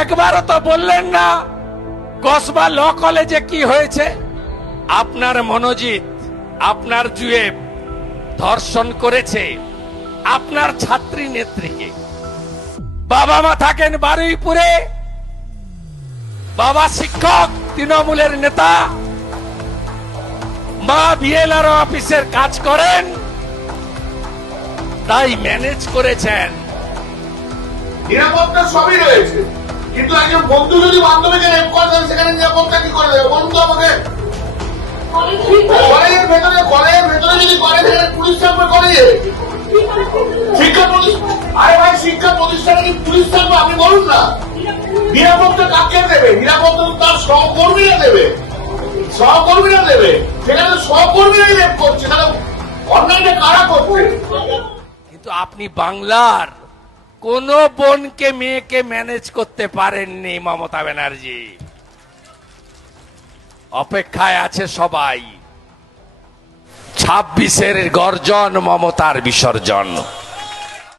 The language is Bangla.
একবারও তো বললেন না কসবা ল কলেজে কি হয়েছে। আপনার মনোজিৎ, আপনার জুয়েব ধর্ষণ করেছে আপনার ছাত্রী নেত্রীকে। বাবা মা থাকেন বারুইপুরে, বাবা শিক্ষক, তৃণমূলের নেতা, মা বিএলআর অফিসের কাজ করেন, তাই ম্যানেজ করেছেন। নিরাপত্তা সবই রয়েছে, কিন্তু একজন বন্ধু যদি বান্ধবীকে রেপ করে দেন সেখানে নিরাপত্তা কি করে দেবে? বন্ধু আমাকে কলেজের ভেতরে যদি করে সেখানে পুলিশ থাকবে কলেজে। শিক্ষা প্রতিষ্ঠান, আরে ভাই শিক্ষা প্রতিষ্ঠানে কি পুলিশ থাকবে? আপনি বলুন না। নিরাপত্তা কাকে দেবে? নিরাপত্তা তো তার সহকর্মীরা দেবে, সহকর্মীরা দেবে। সেখানে সহকর্মীরাই রেপ করছে, তাহলে অন্যায়টা কারা করছে? কিন্তু আপনি বাংলার কোন বোনকে মেয়েকে ম্যানেজ করতে পারেননি মমতা ব্যানার্জি। অপেক্ষায় আছে সবাই 26-এর গর্জন, মমতার বিসর্জন।